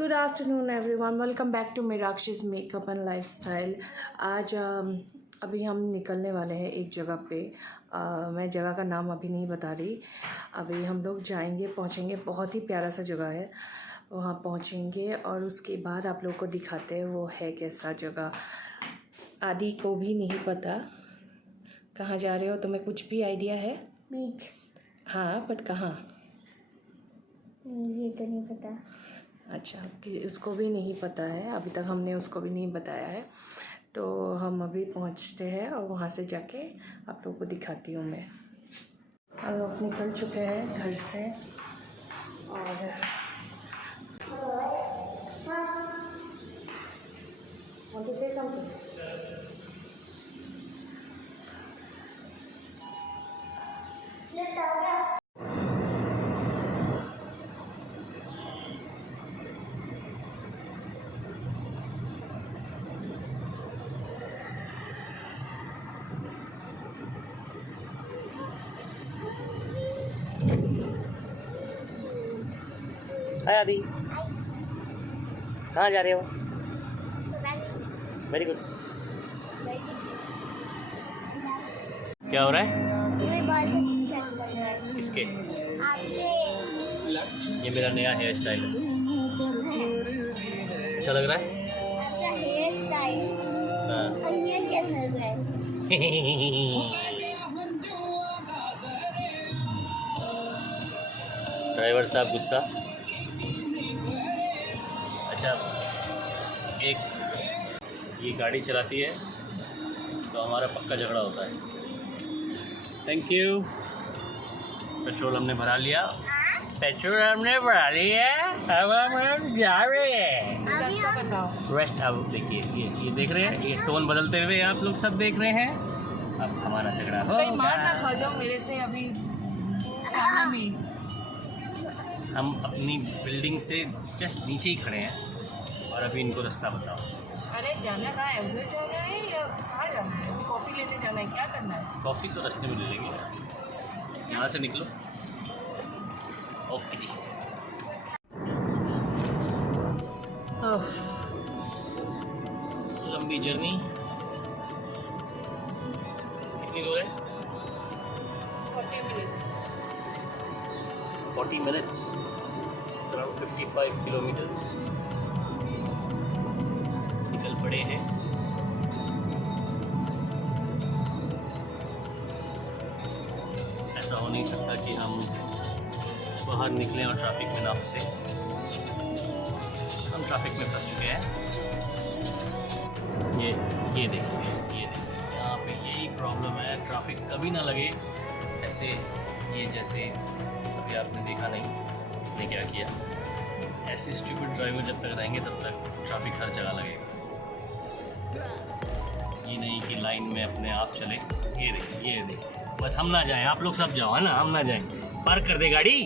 Good afternoon everyone, welcome back to Meerakshi's makeup and lifestyle. आज अभी हम निकलने वाले हैं एक जगह पे। मैं जगह का नाम अभी नहीं बता रही। अभी हम लोग जाएंगे, पहुंचेंगे। बहुत ही प्यारा सा जगह है, वहाँ पहुंचेंगे और उसके बाद आप लोगों को दिखाते हैं वो है कैसा जगह। आदि को भी नहीं पता कहाँ जा रहे हो, तुम्हें कुछ भी आइडिया है? हाँ, बट कहाँ ये तो नहीं पता। अच्छा, कि उसको भी नहीं पता है, अभी तक हमने उसको भी नहीं बताया है। तो हम अभी पहुंचते हैं और वहां से जाके आप लोगों को दिखाती हूँ मैं। हम लोग निकल चुके हैं घर से और want to say something? हाय आदि, कहाँ जा रहे हो? Very good. क्या हो रहा है? किसके? ये मेरा नया हेयर स्टाइल है। अच्छा लग रहा है? Hair style. हाँ। और ये कैसा लग रहा है? ड्राइवर साहब गुस्सा। अच्छा, एक ये गाड़ी चलाती है तो हमारा पक्का झगड़ा होता है। Thank you. पेट्रोल हमने भरा लिया। पेट्रोल हमने भरा लिया, अब हम जा रहे हैं। रास्ता बताओ। रेस्ट। अब देखिए, ये देख रहे हैं, ये टोन बदलते हुए आप लोग सब देख रहे हैं। अब हमारा झगड़ा कहीं मार ना होगा। खा जाओ मेरे से अभी में। हम अपनी बिल्डिंग से जस्ट नीचे ही खड़े हैं और अभी इनको रास्ता बताओ। अरे जाना कहाँ है? उधर जाना है या कहाँ जाना है? कॉफ़ी लेने जाना है, क्या करना है? कॉफ़ी तो रास्ते में ले लेंगे, यहाँ से निकलो। ओके जी। लंबी जर्नी कितनी दूर है? 40 मिनट्स। 40 minutes, around 55 kilometers निकल पड़े हैं। ऐसा हो नहीं सकता कि हम बाहर निकलें और ट्रैफिक में ना फंसे। हम ट्रैफिक में फंस चुके हैं। ये देखिए, यहाँ पे यही प्रॉब्लम है, ट्रैफिक कभी ना लगे ऐसे। ये जैसे अभी आपने देखा नहीं इसने क्या किया। ऐसे स्टूपिड ड्राइवर जब तक रहेंगे तब तक ट्रैफिक हर जगह लगेगा। ये नहीं कि लाइन में अपने आप चले। ये देखिए, बस हम ना जाएं, आप लोग सब जाओ, है ना? हम ना जाएं, पार्क कर दे गाड़ी।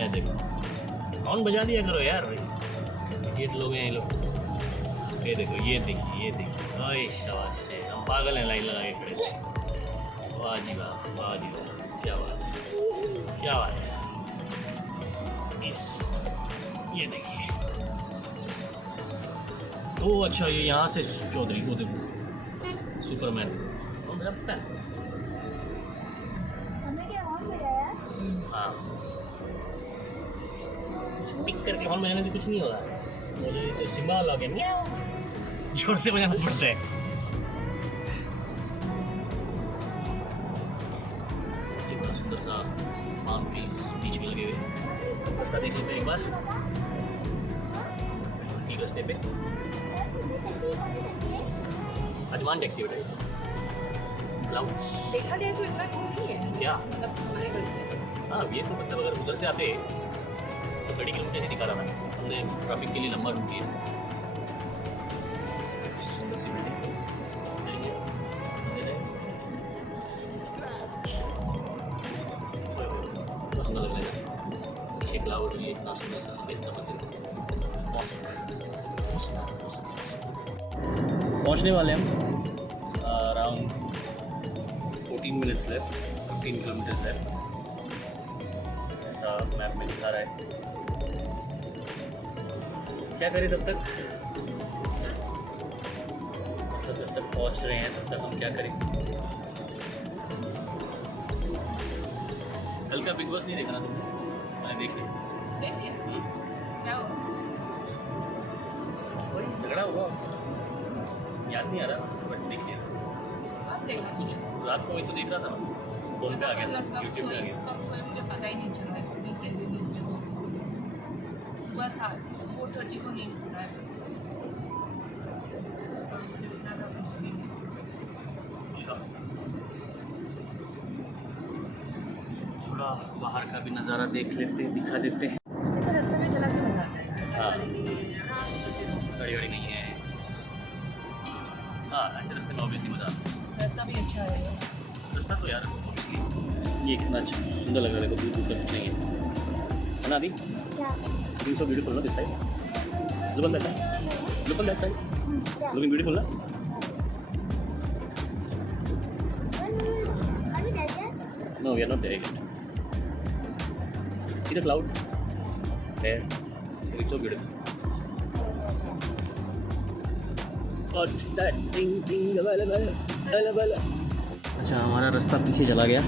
ये देखो, हॉर्न बजा दिया करो यार, गेट लोग हैं ये लोग। ये देखो, ओए शाबाश, हम पागल हैं लाइन लगा के खड़े। वाह जी वाह, वाह जी वाह, क्या बात है। ये देखिए। ओ अच्छा, ये यहाँ से चौधरी को देखो, सुपरमैन कौन बजाता है? हमें क्या हॉर्न बजाया? हाँ, पिक करके हॉर्न बजाने से कुछ नहीं होगा। मुझे तो सिंबल आ गया, जोर से बजाना पड़ता है। ये बड़ा सुंदर सा पाम ट्रीज बीच में लगे हुए। रास्ता देख लेते हैं एक बार। ठीक रास्ते पे अजमान टैक्सी उठाई। क्लाउड्स देखा जाए तो इतना दूर ही है क्या? मतलब हमारे घर से। हाँ, ये तो मतलब अगर उधर से आते तो 30 किलोमीटर ही दिखा रहा था। हमने ट्रैफिक के लिए लंबा रूट किया। सुंदर सी बिल्डिंग, तो सुंदर लग रहा है। पीछे क्लाउड, ये इतना सुंदर सा सफेद सा पसंद। पहुँचने वाले हम, around 14 minutes left, 15 kilometres left, ऐसा मैप में दिखा रहा है। क्या करें तब तक पहुंच रहे हैं, तब तक हम क्या करें? कल का बिग बॉस नहीं देखा ना तुमने? मैंने देखी। क्या हुआ? वही झगड़ा हुआ, याद नहीं आ रहा, बट देखिए कुछ रात को वही तो देख रहा था, फोन पे आ गया था, यूट्यूब पे आ गया। कब सोए मुझे पता ही नहीं चल रहा है, कभी कैसे नींद में सो रही हूँ। सुबह 4:30 को नींद खुला है बस। और मुझे उठना था फिर सोई नहीं। अच्छा, थोड़ा बाहर का भी नज़ारा देख लेते, दिखा देते हैं। ऐसे रास्ते में चला के मजा आता है। हाँ। गाड़ी नहीं है, आराम से चलते रहो। गाड़ी वाड़ी नहीं है। हाँ, ऐसे रास्ते में ऑब्वियसली मज़ा आता है। रास्ता भी अच्छा है। रास्ता तो यार ऑब्वियसली ये कितना अच्छा सुंदर लग रहा है, देखो दूर दूर तक नहीं है ना दी? क्या? लुकिंग सो ब्यूटीफुल ना this side, look on that side, look on that side, क्या? लुकिंग ब्यूटीफुल ना? Are we there yet? No we are not there yet. See the cloud there, it's so beautiful. What's that thing available? अच्छा, हमारा रास्ता पीछे चला गया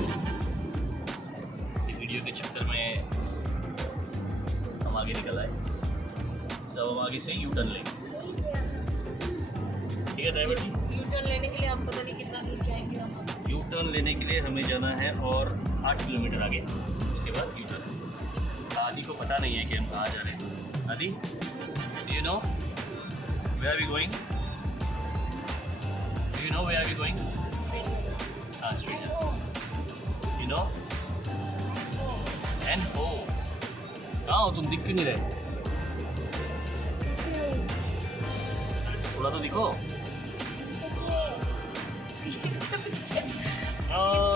video के चक्कर में, हम आगे निकल आए। सब हम आगे से यू टर्न लेंगे, ठीक है ड्राइवर जी? यू टर्न लेने के लिए हम पता नहीं कितना दूर जाएंगे हम। यू टर्न लेने के लिए हमें जाना है और 8 किलोमीटर आगे, उसके बाद यू टर्न। आदि को पता नहीं है कि हम कहाँ जा रहे हैं। Aadi, you know where are we going? Do you know where are we going? Straight. You know? And home. कहाँ हो तुम? दिख क्यों नहीं रहे? थोड़ा तो दिखो।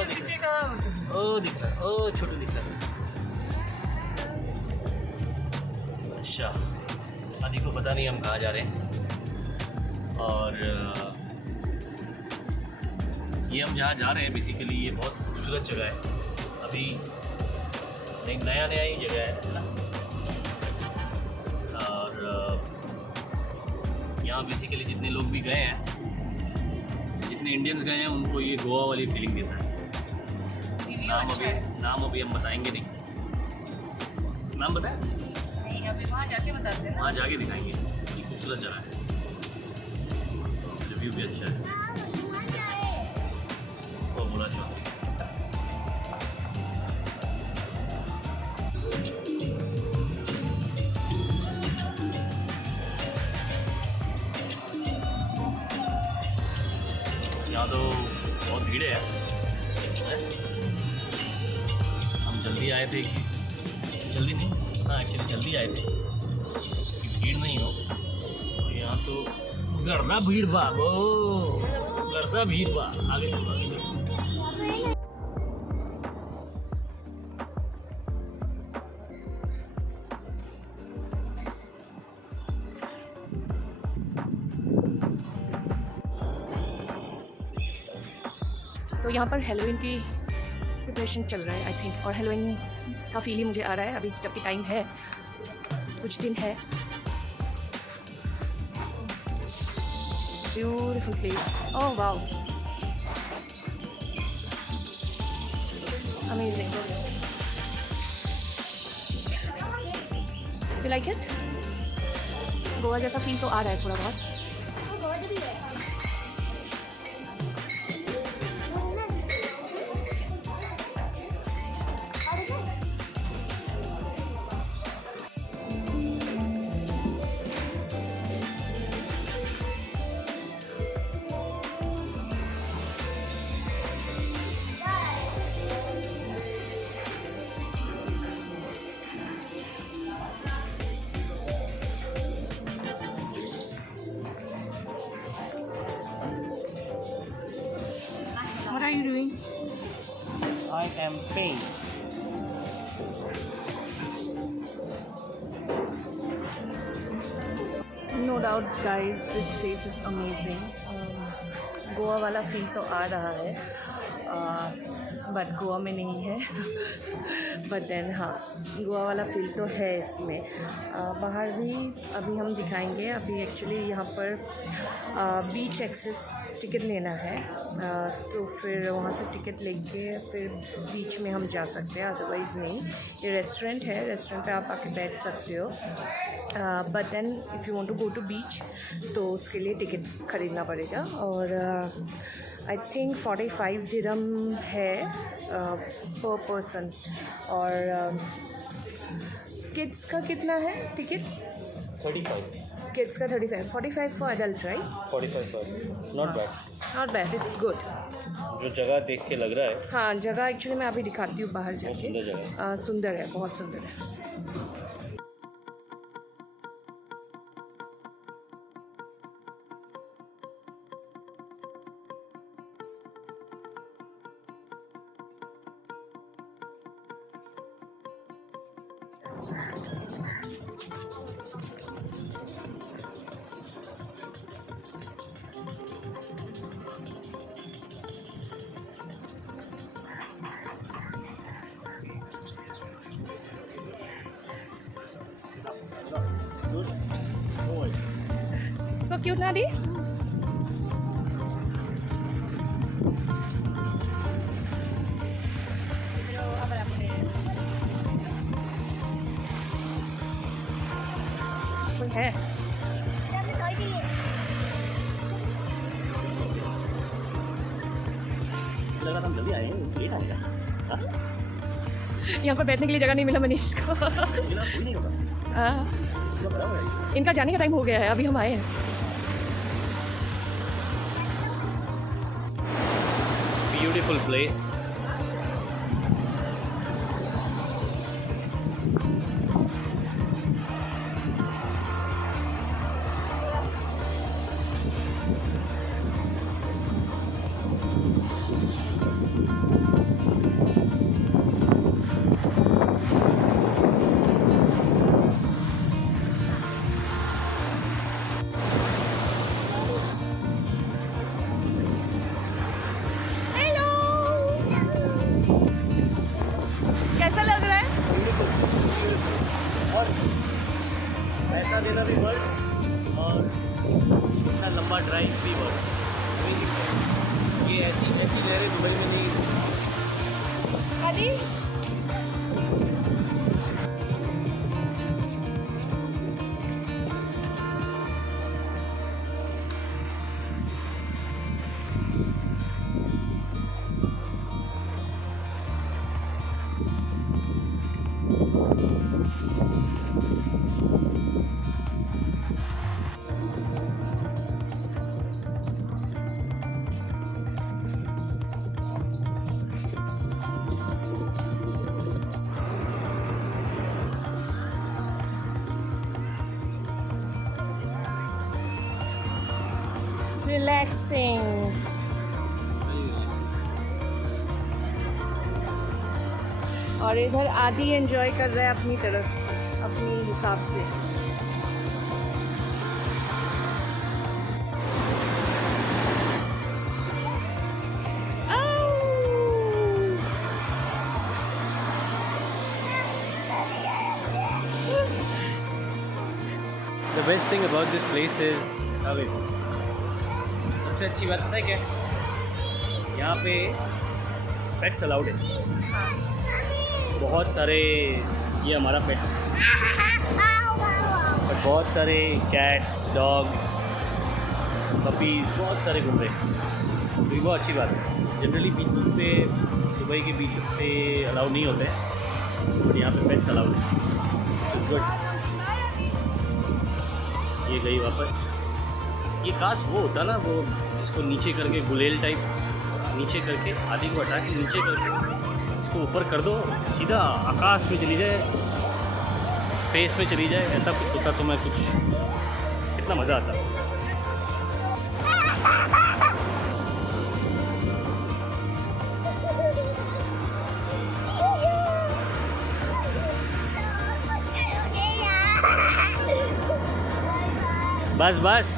पीछे कहाँ हो तुम? ओ दिख रहा है, ओ छोटू दिख रहा है। अच्छा, आदि को पता नहीं हम कहाँ जा रहे हैं, और ये हम जहाँ जा रहे हैं बेसिकली ये बहुत खूबसूरत जगह है। अभी एक नया ही जगह है ना, और यहाँ बेसिकली जितने लोग भी गए हैं, जितने इंडियंस गए हैं, उनको ये गोवा वाली फीलिंग देता है। नाम अभी हम बताएंगे नहीं। नाम बताएं? नहीं, अभी वहाँ जाके बताते हैं ना। वहाँ जाके दिखाएंगे। ये खूबसूरत जगह है, रिव्यू भी अच्छा है। वो बोला जो यहाँ तो बहुत भीड़ है। हम जल्दी आए थे, जल्दी नहीं, हाँ एक्चुअली जल्दी आए थे कि भीड़ नहीं हो। यहाँ तो गर्दा भीड़ बा, वो गर्दा भीड़ बा। आगे चलो, आगे चलो। तो यहाँ पर हेलोवीन की प्रिपरेशन चल रहा है आई थिंक, और हेलोवीन का फील ही मुझे आ रहा है अभी, जबकि टाइम है, कुछ दिन है। Beautiful place, oh wow, amazing. You like it? Goa जैसा फील तो आ रहा है थोड़ा बहुत। What are you doing? I am paying. No doubt guys, this place is amazing. Goa वाला फील तो आ रहा है। बट गोवा में नहीं है। बट देन हाँ, गोवा वाला फील तो है इसमें। बाहर भी अभी हम दिखाएंगे। अभी एक्चुअली यहाँ पर बीच एक्सेस टिकट लेना है, तो फिर वहाँ से टिकट लेके फिर बीच में हम जा सकते हैं, अदरवाइज़ नहीं। ये रेस्टोरेंट है, रेस्टोरेंट पे आप आके बैठ सकते हो। But then if you want to go to beach तो उसके लिए टिकट ख़रीदना पड़ेगा। और आई थिंक 45 दिरहम है पर पर्सन। और किड्स का कितना है टिकट? 35 किड्स का 35, 45 फॉर एडल्ट, राइट? 45 पर नॉट बैड, इट्स गुड। जो जगह देख के लग रहा है। हाँ, जगह एक्चुअली मैं अभी दिखाती हूँ बाहर जाके। सुंदर जगह है। सुंदर है, बहुत सुंदर है। So cute, Nadi. कोई है? लग रहा था हम जल्दी आए हैं, लेट आएगा। हाँ? यहाँ पर बैठने के लिए जगह नहीं मिला मनीष को। मिला कोई नहीं होगा। हाँ, बड़ा हुआ है। इनका जाने का टाइम हो गया है, अभी हम आए हैं। Beautiful place. कैसा लग रहा है? और पैसा देना भी वर्थ, और इतना लंबा ड्राइव भी वर्थ। ये ऐसी लहरें दुबई में नहीं। Adi? Relaxing. और इधर आदि एंजॉय कर रहा है अपनी तरफ से, अपनी हिसाब से। The best thing about this place is अभी सबसे अच्छी बात पता है क्या? यहाँ पे पेट्स अलाउड है। बहुत सारे, ये हमारा पेट, बट बहुत सारे कैट्स, डॉग्स, पपीज बहुत सारे घूम रहे हैं। तो ये बहुत अच्छी बात है। जनरली बीच पे, दुबई के बीच पे अलाउड नहीं होते हैं, बट यहाँ पे पेट्स अलाउड है। It's good. ये गई वापस। ये काश वो होता ना, वो इसको नीचे करके गुलेल टाइप नीचे करके, आदि को हटा के नीचे करके इसको ऊपर कर दो, सीधा आकाश में चली जाए, स्पेस में चली जाए। ऐसा कुछ होता तो मैं कुछ, कितना मज़ा आता। बस बस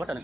बटन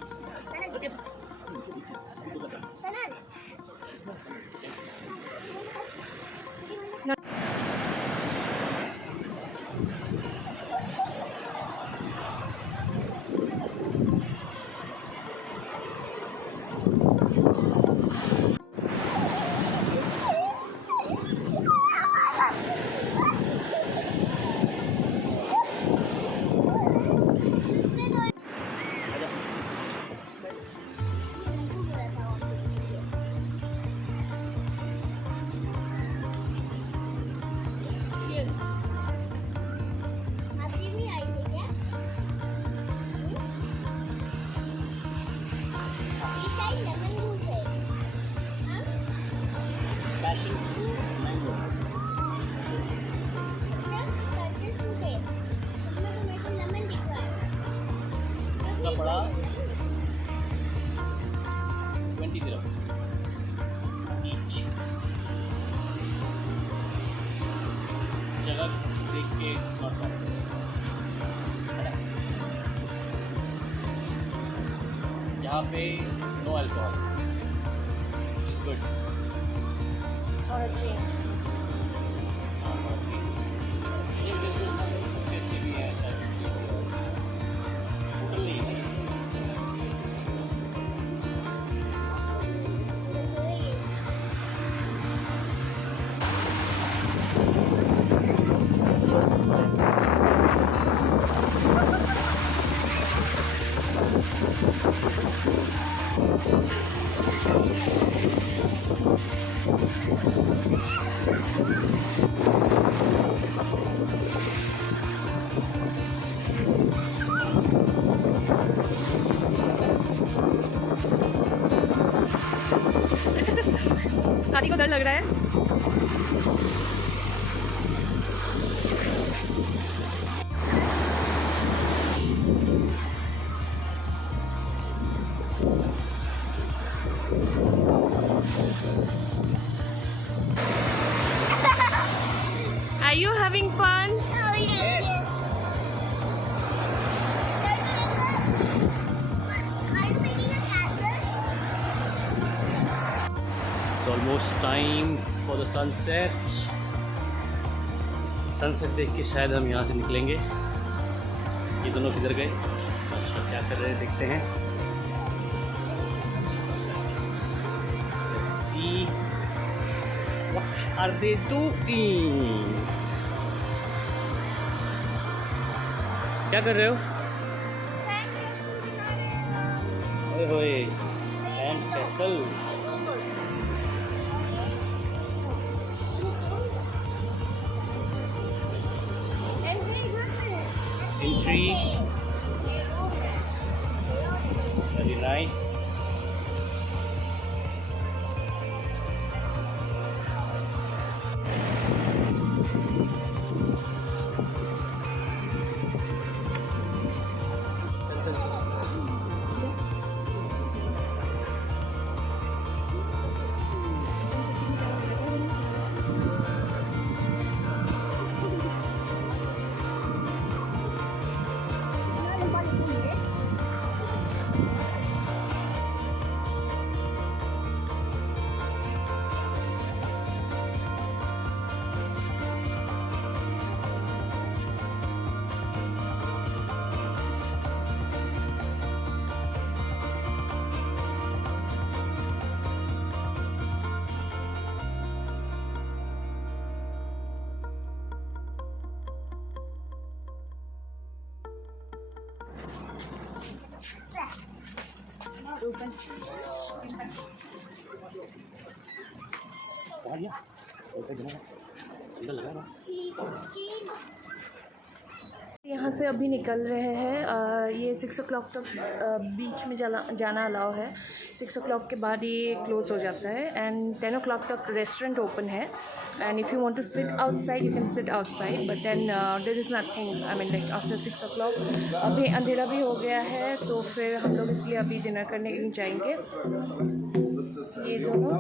आपकी भी आई थी क्या? ये शायद लेमन जूस है। हाँ? पैशन फ्रूट मैंगो क्या? सर्दी सूट है। इसमें तो मेरे को लेमन दिख रहा है। इसका पड़ा 20 dirhams each। जगह देख के स्मार्ट है ना, यहाँ पे नो अल्कोहल इज गुड। और चेंज अच्छे भी है शायद होटल नहीं है। दादी को डर लग रहा है। Are you having fun? Oh, yes. Are you making a castle? It's almost time for the sunset। Sunset देख के शायद हम यहाँ से निकलेंगे। ये दोनों किधर गए? अच्छा, क्या कर रहे हैं देखते हैं। Let's see what are they doing? क्या कर रहे हो? ओए होए, sand castle. Entry, very nice। यहाँ से अभी निकल रहे हैं। ये 6 o'clock तक बीच में जाना अलाउ है। 6 o'clock के बाद ये क्लोज हो जाता है एंड 10 o'clock तक रेस्टोरेंट ओपन है। And if you want to sit outside you can sit outside, but then there is nothing, I mean like after 6 o'clock। अभी अंधेरा भी हो गया है तो फिर हम लोग इसलिए अभी डिनर करने के लिए जाएंगे। ये दोनों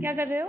क्या कर रहे हो?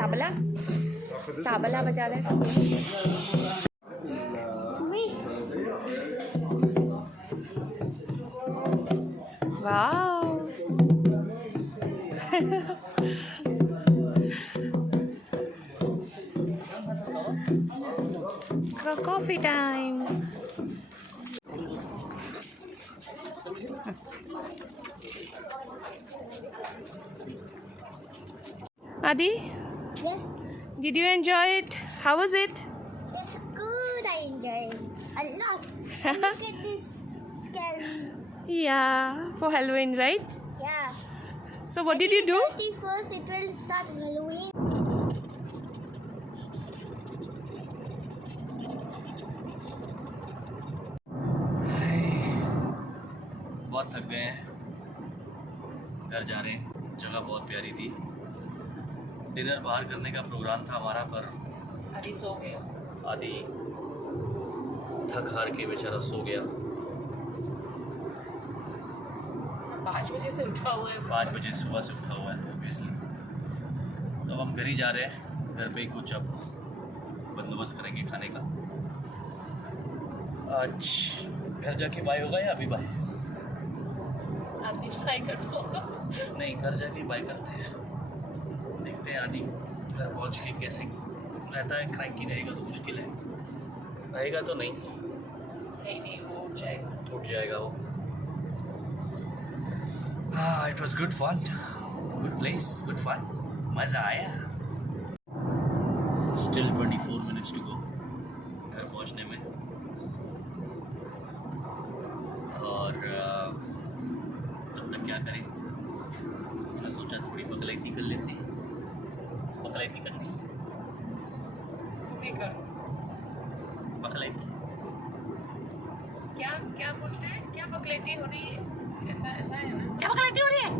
तबला ताबला बजा रहे हैं। वाह coffee time. Adi, Yes, did you enjoy it? How was it? it's good. I enjoy it a lot. And look at this scary. Yeah, for Halloween, right? Yeah. So what did you do? 31st, it will start Halloween. बहुत थक गए हैं, घर जा रहे हैं। जगह बहुत प्यारी थी। डिनर बाहर करने का प्रोग्राम था हमारा, पर Adi सो गया। आदि थक हार के बेचारा सो गया। 5 बजे से उठा हुआ है। 5 बजे सुबह से उठा हुआ है ऑब्वियसली। तो अब हम घर ही जा रहे हैं। घर पे ही कुछ अब बंदोबस्त करेंगे खाने का। आज घर जाके बाय होगा या अभी बाय? अभी फ्राई कर दो। नहीं, घर जाके बाय करते हैं। देखते हैं आदि घर पहुँच के कैसे रहता है। क्रैंकी रहेगा तो मुश्किल है, रहेगा तो नहीं, नहीं वो उठ जाएगा। उठ जाएगा वो। हाँ, it was good fun, good place, good fun, मज़ा आया। स्टिल 24 मिनट्स टू गो घर पहुँचने में। और तब तक क्या करें, मैंने सोचा थोड़ी बकलैती कर लेते हैं। बकलैती करनी, तुम्हें करो। बकलैती क्या क्या बोलते हैं? क्या बकलेती हो रही है? ऐसा ऐसा है ना? क्या बकलेती हो रही है?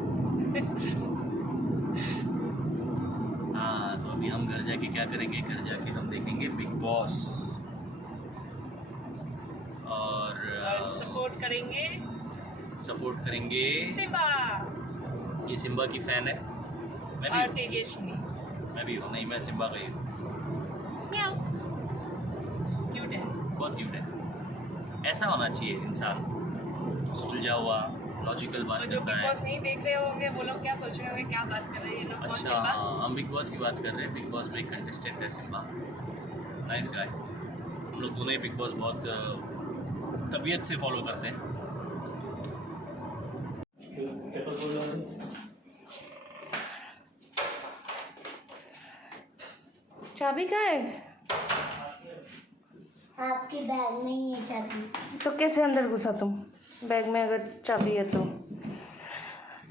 हाँ, तो अभी हम घर जाके क्या करेंगे? घर जाके हम देखेंगे बिग बॉस और सपोर्ट करेंगे सपोर्ट करेंगे। सिम्बा ये सिम्बा की फ़ैन है। मैं भी और हूँ। तेजस्विनी। मैं भी हूँ। नहीं, मैं सिम्बा का ही हूँ। म्याऊ। क्यूट है। बहुत क्यूट है। ऐसा होना चाहिए इंसान, सुलझा हुआ, लॉजिकल बात और जो करता बिग है। बॉस नहीं देख रहे होंगे वो लोग क्या सोच रहे होंगे, क्या बात कर रहे हैं ये लोग? कौन अच्छा, सिम्बा? हाँ, हम बिग बॉस की बात कर रहे हैं। बिग बॉस में एक कंटेस्टेंट है सिम्बा, नाइस गाय। हम लोग दोनों ही बिग बॉस बहुत तबीयत से फॉलो करते हैं। चाबी कहाँ है? आपके बैग में ही है चाबी। तो कैसे अंदर घुसा तुम? बैग में अगर चाबी है तो।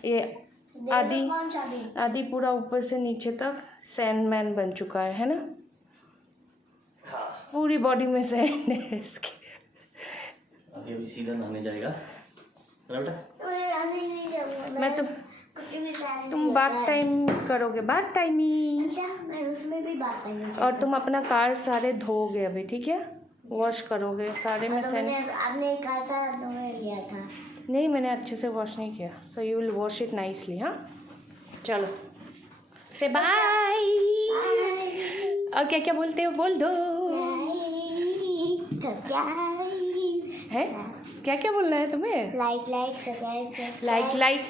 ये देखो आदि कौन चाबी? आदि पूरा ऊपर से नीचे तक सैंडमैन बन चुका है ना? हाँ, पूरी बॉडी में सैंड है इसकी। अभी सीधा नहाने जाएगा बेटा। नहीं जाऊंगा मैं तो क्योंकि मेरे बैग में तुम है बात बैग। टाइम करोगे, बात टाइम ही। अच्छा, मैं उसमें भी बात करूंगी। और तुम अपना कार सारे धोगे अभी, ठीक है? वॉश करोगे सारे में तो सैंड। मैंने आपने कैसा धोए लिया था? नहीं, मैंने अच्छे से वॉश नहीं किया। So you will wash it nicely. हाँ, चलो से बाय। और क्या क्या बोलते हो बोल दो। है क्या क्या बोलना है तुम्हें? Like like subscribe like like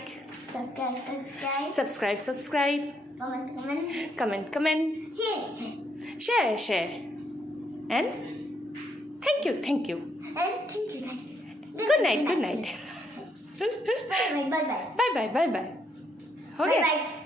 subscribe subscribe subscribe subscribe comment comment comment comment share share share and thank you and thank you. Good night good night bye bye bye bye bye bye bye हो bye गया। Bye.